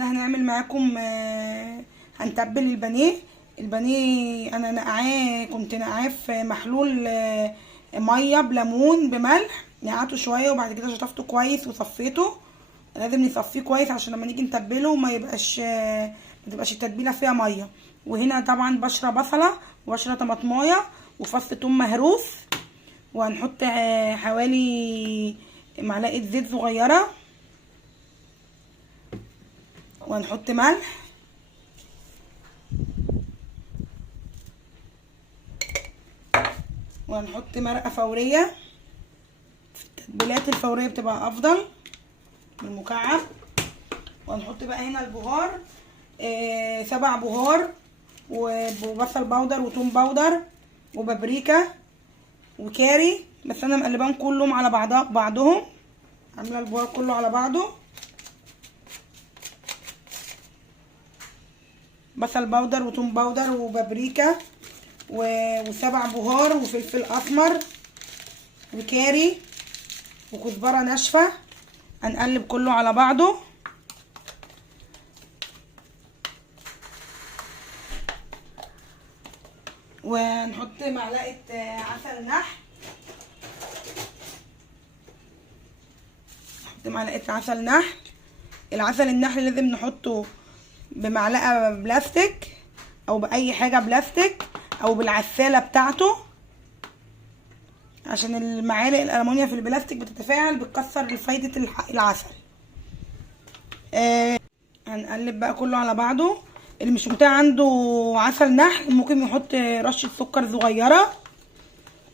هنا هنعمل معاكم هنتبل البانيه. البانيه انا نقعاه، كنت نقعاه في محلول ميه بليمون بملح، نقعته شويه وبعد كده شطفته كويس وصفيته. لازم نصفيه كويس عشان لما نيجي نتبله ما تبقاش التتبيله فيها ميه. وهنا طبعا بشره بصله وبشره طماطمايه وفص ثوم مهروس، وهنحط حوالي معلقه زيت صغيره، وهنحط ملح، وهنحط مرقه فوريه. التتبيلات الفوريه بتبقى افضل من المكعب. وهنحط بقى هنا البهار، 7 بهار، وبصل باودر وتوم باودر وبابريكا وكاري، بس انا مقلباهم كلهم على بعضهم، عامله البهار كله على بعضه. بصل باودر وتوم باودر وبابريكا و7 بهار وفلفل اسمر وكاري وكزبره ناشفه. هنقلب كله على بعضه. ونحط معلقه عسل نحل، نحط معلقه عسل نحل. العسل النحل لازم نحطه بمعلقه بلاستيك او باي حاجه بلاستيك او بالعساله بتاعته، عشان المعالق الالومنيا في البلاستيك بتتفاعل بتكسر فايده العسل. هنقلب بقى كله على بعضه. اللي مش متاح عنده عسل نحل ممكن يحط رشه سكر صغيره.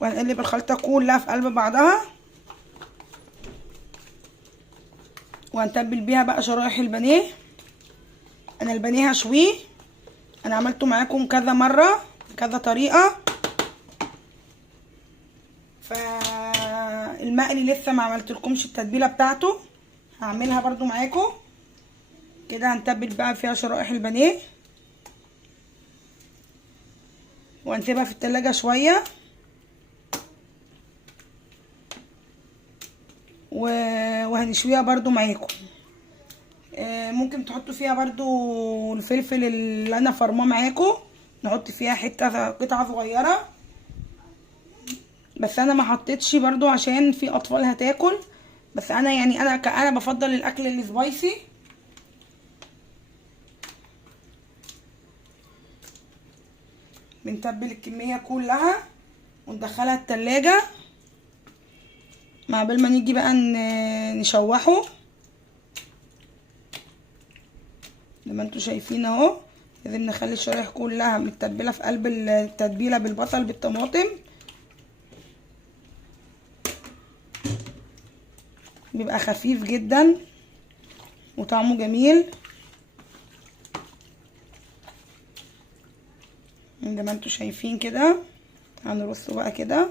وهنقلب الخلطه كلها في قلب بعضها، وهنتبل بيها بقى شرايح البانيه. انا البانيه هشويه، انا عملته معاكم كذا مره بكذا طريقه، فالمقلي لسه ما عملتلكمش التتبيله بتاعته، هعملها برضو معاكم كده. هنتبل بقى فيها شرائح البانيه وهنسيبها في التلاجة شويه، وهنشويها برضو معاكم. ممكن تحطوا فيها برضو الفلفل اللي انا فرماه معاكم، نحط فيها حته قطعه صغيره، بس انا ما حطيتش برضو عشان في اطفال هتاكل. بس انا يعني انا بفضل الاكل السبايسي. بنتبل الكميه كلها وندخلها التلاجة مع بال ما نيجي بقى نشوحه زي ما انتوا شايفين اهو. لازم نخلي الشرايح كلها متتبله في قلب التتبيله بالبصل بالطماطم، بيبقى خفيف جدا وطعمه جميل زي ما انتوا شايفين كده. هنرصه بقى كده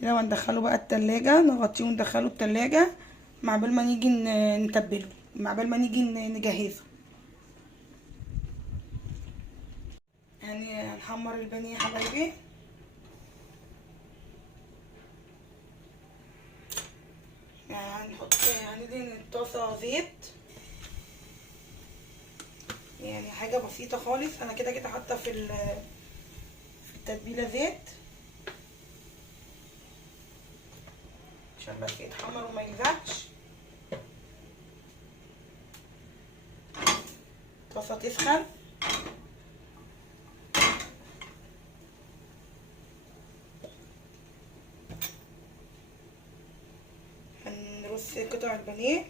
كده وندخله بقى التلاجة، نغطيه وندخله التلاجة مع بال ما نيجي نتبله، مع بال ما نيجي نجهزه. يعني هنحمر البانيه يا حبايبي. هندهن الطاسه زيت، يعني حاجه بسيطه خالص. انا كده حاطه في التتبيله زيت عشان بس يتحمر وما يلزقش. الطاسه تسخن، هنرص قطع البانيه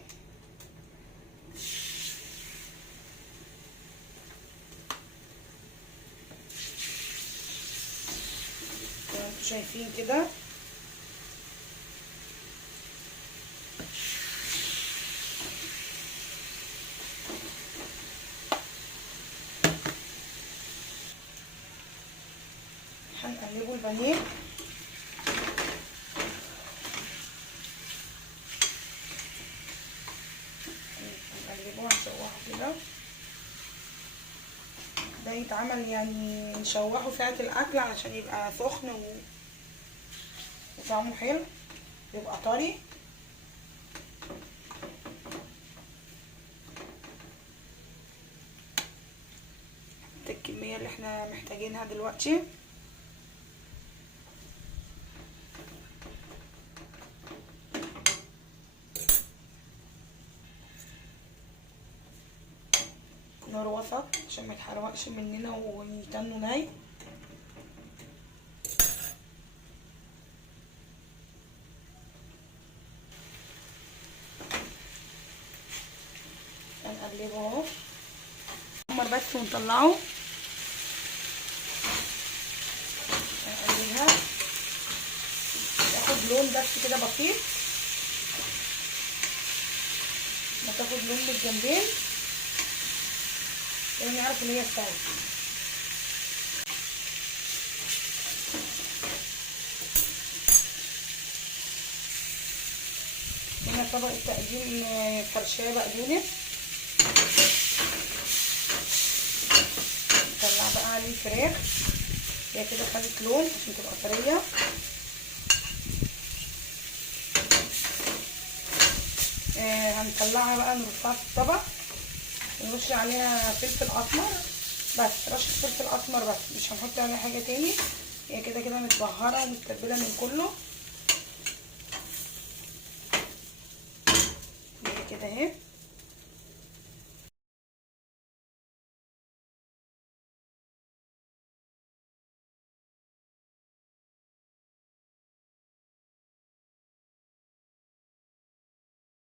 زي ما انتوا شايفين كده. هنقلبه البانيه هنشوحه كده. ده يتعمل يعني نشوحه ساعة الأكل علشان يبقى سخن وطعمه حلو، يبقى طري. اللي احنا محتاجينها دلوقتي. نار وسط عشان ما يتحرقش مننا ويتنوا ني. هنقلبه اهو، نحمر بس ونطلعه. هنقلبها تاخد لون بس كده بسيط، ما تاخد لون بالجنبين عشان نعرف ان هي استوت. هنا طبق التقديم فرشاه بقدونس، نطلع بقى عليه الفراخ. هي كده خدت لون عشان تبقى طريه. هنطلعها بقى نرصها في الطبق ونرش عليها فلفل اسمر بس، رشه فلفل اسمر بس، مش هنحط عليها حاجه تاني. هي كده كده متبهره ومتتبله من كله. هي كده اهي.